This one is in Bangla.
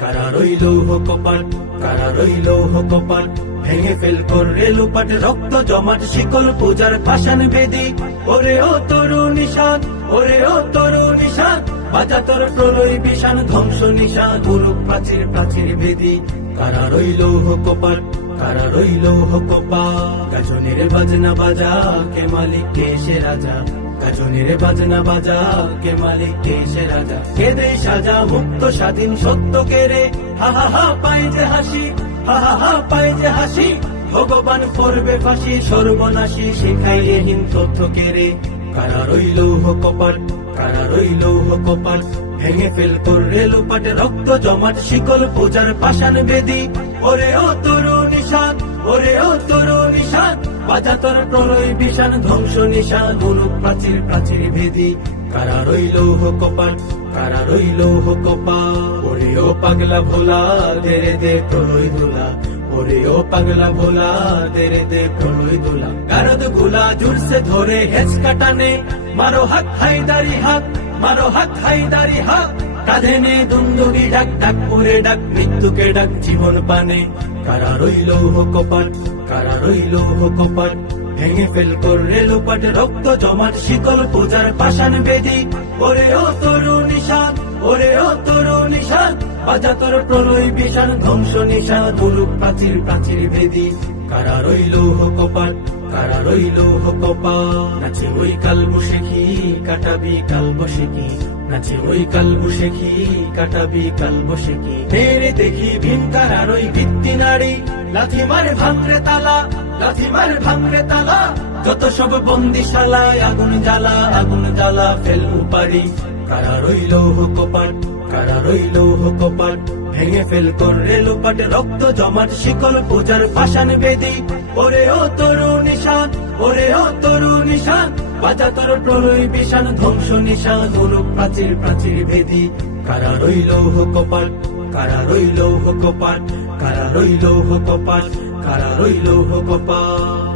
কারা রইল কপাল কারা রইল কপাল ভেঙে ফেল করলে লুপাট, রক্ত জমাট, শিকল পূজার পাশান বেদি। ওরে ও তরু নিশান ওরে ও তরু নিশান বাজা প্রলয় বিষান, ধ্বংস নিশান গুরু প্রাচীর প্রাচীর বেদি। কারা রইল কপাল কারা রইল কপাল গাজনের বাজনা বাজা, কে মালিক, কে সে রাজা। গাজনের বাজনা বাজা, কে মালিক সে রাজা? কে সাজা, মুক্ত, স্বাধীন, সত্য কে রে? হা হা হা যে হাসি, হা হা হা যে হাসি। ভগবান করবে ফাঁসি, সর্বনাশী তথ্য কে রে? কপাল কারা রইল কপাল ভেঙে ফেল তোর রেলুপাটে রক্ত জমাট, শিকল পূজার পাষাণ বেদি। ওরে ও তরু নিশান ওরে ও তরু নিশান বাজা তোর প্রলয় বিষান, ধ্বংস নিশান গুরু প্রাচীর প্রাচীর ভেদি। কারা রইল কপাল কারা রইল কপাল ওরে ও পাগলা ভোলা, দেরে দে প্রলয় দুলা। ওরে ও পাগলা ভোলা, দেরে দে প্রলয় দুলা। গারদগুলা জুরসে ধরে হেচ কাটানে মারো হাত হাইদারি হাত মারো হাত হাইদারি হাত কাঁধে নে দুন্দুবি ডাক ডাক করে ডাক, মৃত্যুকে ডাক জীবন পানে। কারা রইল কপাল, কারা রইল কপাল? ভেঙে ফেল করলে লোপাট, রক্ত জমাট, শিকল পূজার পাষাণ বেদি। ওরে ও তরুণ ওরে ও তরু বাজা প্রলয় বিষাণ ধ্বংস নিশান মুলুক প্রাচীর প্রাচীর বেদি। কারা রইল কপাল কারা রইল কপাল নাচে ওই কাল বসে কি কাটাবি কাল বসে কি নাচে ওই কাল বসে কি কাটাবি কাল বসে কি মেরে দেখি ভীম কারার ওই ভিত্তি নারী। লাথি মারে ভাঙরে তালা, লাথি মারে ভাঙরে তালা। যত সব বন্দিশালায় আগুন জ্বালা আগুন জ্বালা ফেল পারি। কারা রইল কপাট কারা রইল কপাট ভেঙে ফেল করলে লোপাট। রক্ত জমাট, শিকল পূজার পাষাণ বেদি। ওরে ও তরু নিশান ওরে ও তরু নিশান বাজা তোর প্রলয় বিষাণ ধ্বংস নিশান গুরু প্রাচীর প্রাচীর বেদি। কারা রইল কপাল কারা রইল কপাল কারা রইল কপাল কারা রইল কপাল